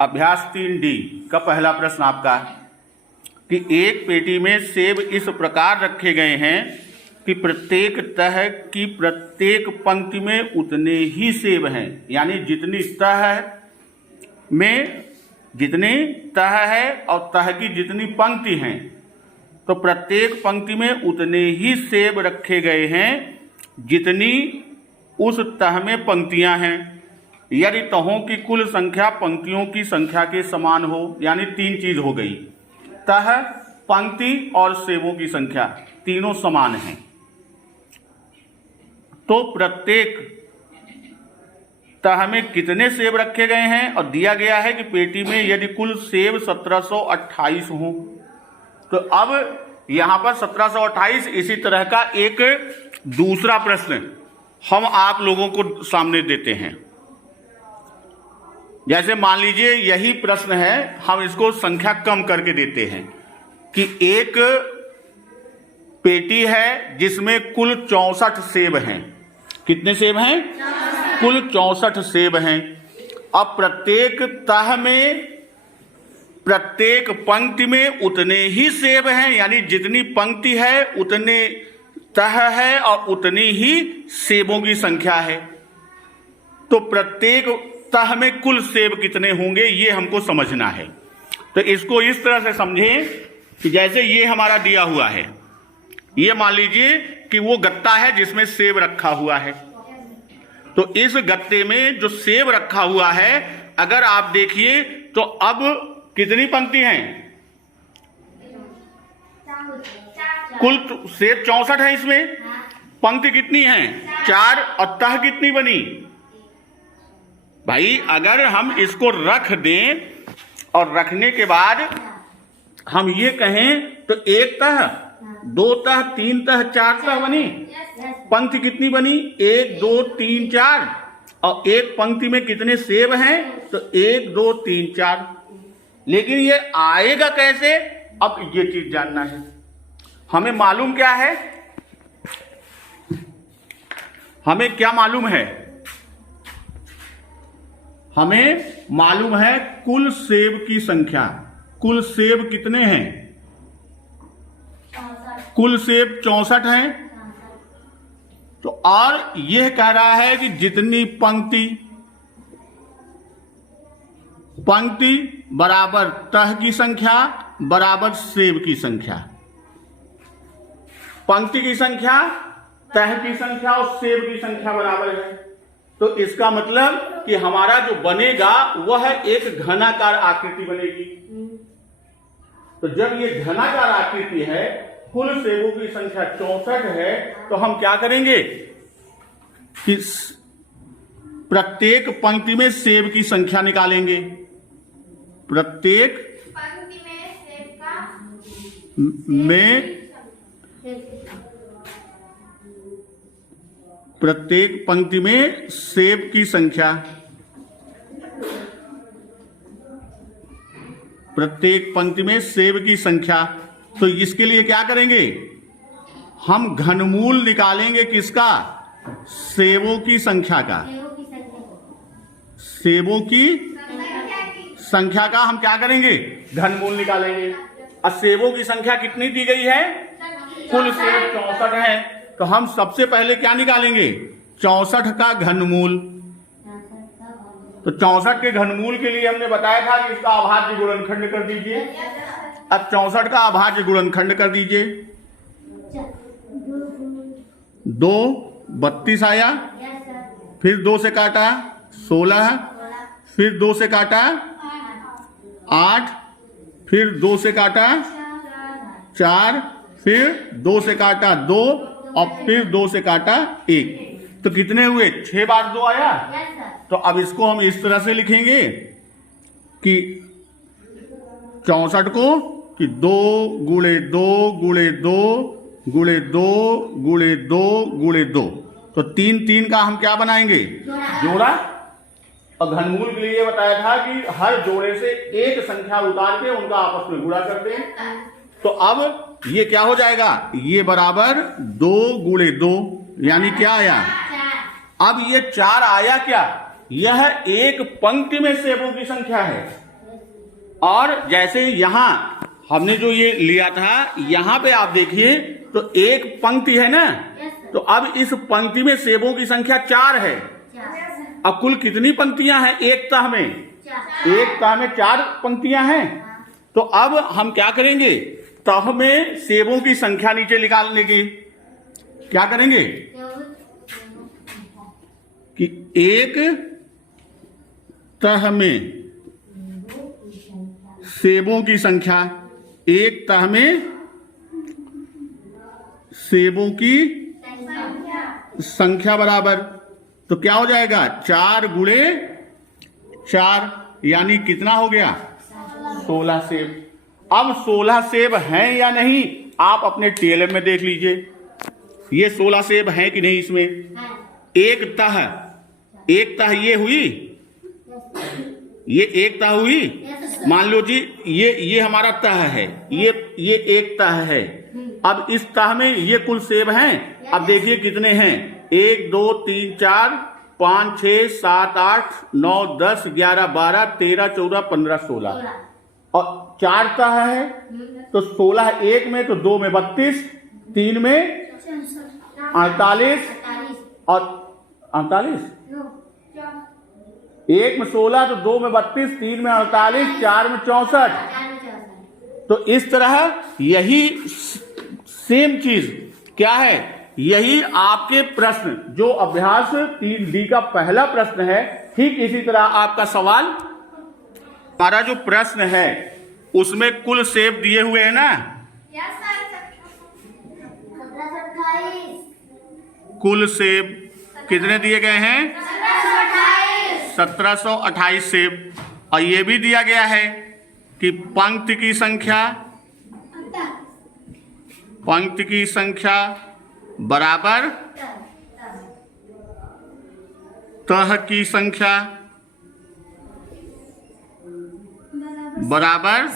अभ्यास 3D का पहला प्रश्न आपका कि एक पेटी में सेब इस प्रकार रखे गए हैं कि प्रत्येक तह की प्रत्येक पंक्ति में उतने ही सेब हैं, यानी जितनी तह में जितनी तह है और तह की जितनी पंक्ति हैं तो प्रत्येक पंक्ति में उतने ही सेब रखे गए हैं जितनी उस तह में पंक्तियां हैं। यदि तहों की कुल संख्या पंक्तियों की संख्या के समान हो, यानी तीन चीज हो गई, तह, पंक्ति और सेबों की संख्या तीनों समान हैं, तो प्रत्येक तह में कितने सेब रखे गए हैं। और दिया गया है कि पेटी में यदि कुल सेब 1728 हों, तो अब यहां पर 1728 इसी तरह का एक दूसरा प्रश्न हम आप लोगों को सामने देते हैं। जैसे मान लीजिए यही प्रश्न है, हम इसको संख्या कम करके देते हैं कि एक पेटी है जिसमें कुल 64 सेब हैं। कितने सेब हैं? कुल 64 सेब हैं। अब प्रत्येक तह में प्रत्येक पंक्ति में उतने ही सेब हैं, यानी जितनी पंक्ति है उतने तह है और उतनी ही सेबों की संख्या है। तो प्रत्येक तह में कुल सेब कितने होंगे ये हमको समझना है। तो इसको इस तरह से समझें कि जैसे ये हमारा दिया हुआ है, ये मान लीजिए कि वो गत्ता है जिसमें सेब रखा हुआ है। तो इस गत्ते में जो सेब रखा हुआ है, अगर आप देखिए तो अब कितनी पंक्ति हैं? कुल सेब 64 है, इसमें पंक्ति कितनी है? 4, और तह कितनी बनी? भाई अगर हम इसको रख दें और रखने के बाद हम ये कहें तो एक तह, दो तह, तीन तह, 4 तह बनी। पंक्ति कितनी बनी? 1, 2, 3, 4। और एक पंक्ति में कितने सेब हैं? तो 1, 2, 3, 4। लेकिन ये आएगा कैसे? अब ये चीज जानना है। हमें मालूम क्या है? हमें क्या मालूम है? हमें मालूम है कुल सेब की संख्या। कुल सेब कितने हैं? कुल सेब 64 हैं। तो और यह कह रहा है कि जितनी पंक्ति बराबर तह की संख्या बराबर सेब की संख्या। पंक्ति की संख्या तह की संख्या और सेब की संख्या बराबर है। तो इसका मतलब कि हमारा जो बनेगा वह एक घनाकार आकृति बनेगी। तो जब ये घनाकार आकृति है, कुल सेबों की संख्या 64 है, तो हम क्या करेंगे कि प्रत्येक पंक्ति में सेब की संख्या निकालेंगे। प्रत्येक पंक्ति में सेब का प्रत्येक पंक्ति में सेब की संख्या, प्रत्येक पंक्ति में सेब की संख्या। तो इसके लिए क्या करेंगे? हम घनमूल निकालेंगे। किसका? सेबों की संख्या का। सेबों की संख्या का हम क्या करेंगे? घनमूल निकालेंगे। और सेबों की संख्या कितनी दी गई है? कुल सेब 64 है। तो हम सबसे पहले क्या निकालेंगे? 64 का घनमूल। तो 64 के घनमूल के लिए हमने बताया था कि इसका अभाज्य गुणनखंड कर दीजिए। अब 64 का अभाज्य गुणनखंड कर दीजिए। 2, 32 आया, फिर 2 से काटा 16, फिर 2 से काटा 8, फिर 2 से काटा 4, फिर 2 से काटा 2 और फिर 2 से काटा 1। तो कितने हुए? 6 बार 2 आया। तो अब इसको हम इस तरह से लिखेंगे कि 64 को कि 2 गुणे 2 गुणे 2 गुणे 2 गुणे 2 गुणे 2। तो 3 का हम क्या बनाएंगे? जोड़ा। और घनमूल के लिए बताया था कि हर जोड़े से एक संख्या उतार के उनका आपस में गुणा करते हैं। तो अब ये क्या हो जाएगा? ये बराबर 2 गुणे 2, यानी क्या आया? अब ये 4 आया क्या? यह एक पंक्ति में सेबों की संख्या है। और जैसे यहां हमने जो ये लिया था, यहां पे आप देखिए तो एक पंक्ति है ना, तो अब इस पंक्ति में सेबों की संख्या 4 है। अब कुल कितनी पंक्तियां हैं एक तह में? एक तह में 4 पंक्तियां हैं। तो अब हम क्या करेंगे, तह में सेबों की संख्या नीचे निकालने की क्या करेंगे कि एक तह में सेबों की संख्या, एक तह में सेबों की संख्या बराबर, तो क्या हो जाएगा 4 गुणे 4, यानी कितना हो गया 16 सेब। अब 16 सेब हैं या नहीं आप अपने टेलर में देख लीजिए, ये 16 सेब हैं कि नहीं इसमें। एक तह ये हुई, ये एक तह हुई, मान लो जी ये हमारा तह है, ये एक तह है। अब इस तह में ये कुल सेब हैं। अब देखिए कितने हैं, 1 2 3 4 5 6 7 8 9 10 11 12 13 14 15 16 और 4 तह है, तो 16 एक में, तो 2 में 32, 3 में 48 और 48, एक में 16 तो 2 में 32, 3 में 48, 4 में 64। तो इस तरह यही सेम चीज क्या है, यही आपके प्रश्न जो अभ्यास 3D का पहला प्रश्न है, ठीक इसी तरह आपका सवाल, हमारा जो प्रश्न है उसमें कुल सेब दिए हुए हैं ना, कुल सेब कितने दिए गए हैं 1728 सेब। और ये भी दिया गया है कि पंक्ति की संख्या बराबर तह की संख्या बराबर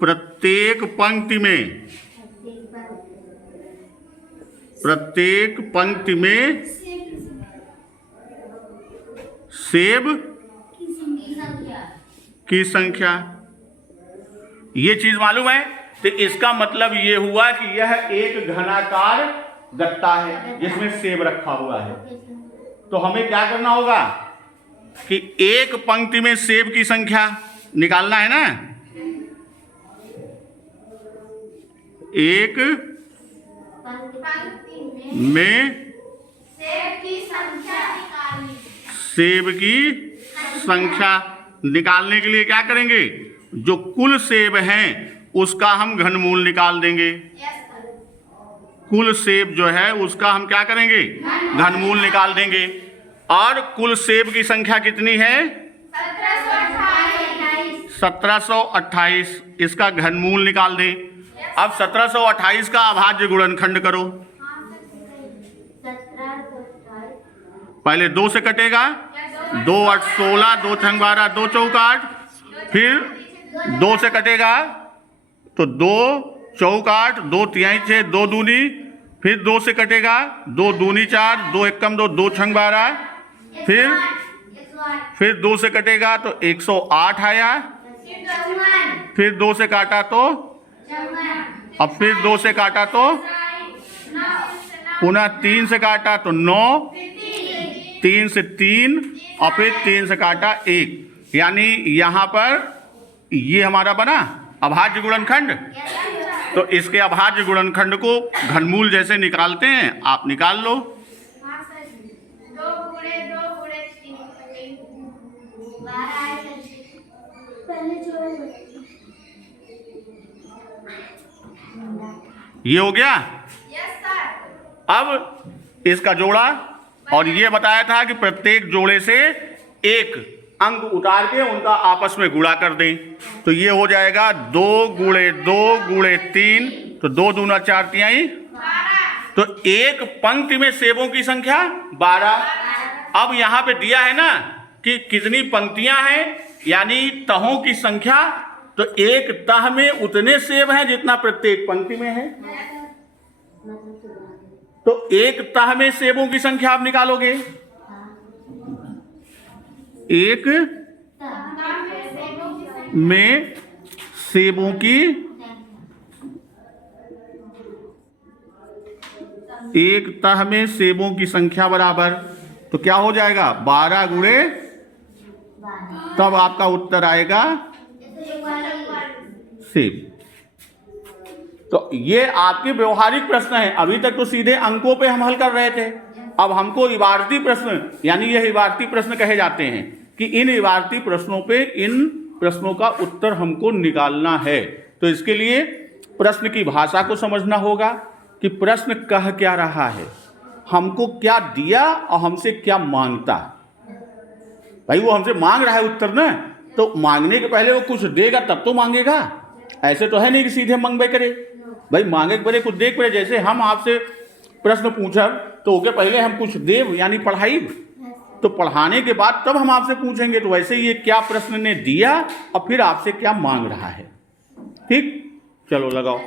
प्रत्येक पंक्ति में सेब की संख्या। ये चीज मालूम है, तो इसका मतलब ये हुआ कि यह एक घनाकार गत्ता है जिसमें सेब रखा हुआ है। तो हमें क्या करना होगा कि एक पंक्ति में सेब की संख्या निकालना है ना, एक में सेब की संख्या निकालने के लिए क्या करेंगे, जो कुल सेब हैं उसका हम घनमूल निकाल देंगे। कुल सेब जो है उसका हम क्या करेंगे, घनमूल निकाल देंगे। और कुल सेब की संख्या कितनी है 1728, इसका घनमूल निकाल दें। अब 1728 का अभाज्य गुणनखंड करो। पहले 2 से कटेगा, 2 8 16, 2 6 12, 2 चौक 8, फिर 2 से कटेगा तो 2 चौक 8, 2 तिहाई 6, 2 दूनी, फिर 2 से कटेगा, 2 दूनी 4, 2 एकम 2, 2 छंग 12, फिर 2 से कटेगा तो 108 आया, फिर 2 से काटा तो, अब फिर 2 से काटा तो पुनः 3 से काटा तो 9, 3 से 3 और फिर 3 से काटा 1, यानी यहां पर ये हमारा बना अभाज्य गुणनखंड। तो इसके अभाज्य गुणनखंड को घनमूल जैसे निकालते हैं आप निकाल लो। ये हो गया। अब इसका जोड़ा, और ये बताया था कि प्रत्येक जोड़े से एक अंक उतार के उनका आपस में गुणा कर दें, तो ये हो जाएगा 2 गुणे 2 गुणे 3, तो 2 दूना 4 तिहाई, तो एक पंक्ति में सेबों की संख्या 12। अब यहां पे दिया है ना कि कितनी पंक्तियां हैं, यानी तहों की संख्या, तो एक तह में उतने सेब हैं जितना प्रत्येक पंक्ति में है। तो एक तह में सेबों की संख्या आप निकालोगे, एक में सेबों की एक तह में सेबों की संख्या बराबर, तो क्या हो जाएगा 12 गुणे, तब आपका उत्तर आएगा सेब। तो ये आपके व्यवहारिक प्रश्न है। अभी तक तो सीधे अंकों पे हम हल कर रहे थे, अब हमको इबारती प्रश्न, यानी यह इबारती प्रश्न कहे जाते हैं कि इन इबारती प्रश्नों पे इन प्रश्नों का उत्तर हमको निकालना है। तो इसके लिए प्रश्न की भाषा को समझना होगा कि प्रश्न कह क्या रहा है, हमको क्या दिया और हमसे क्या मांगता है। भाई वो हमसे मांग रहा है उत्तर ना, तो मांगने के पहले वो कुछ देगा तब तो मांगेगा, ऐसे तो है नहीं कि सीधे मांगबे करे। भाई मांगे के पहले कुछ देख पड़े, जैसे हम आपसे प्रश्न पूछब तो ओके पहले हम कुछ देव यानी पढ़ाई, तो पढ़ाने के बाद तब हम आपसे पूछेंगे। तो वैसे ये क्या प्रश्न ने दिया और फिर आपसे क्या मांग रहा है। ठीक, चलो लगाओ।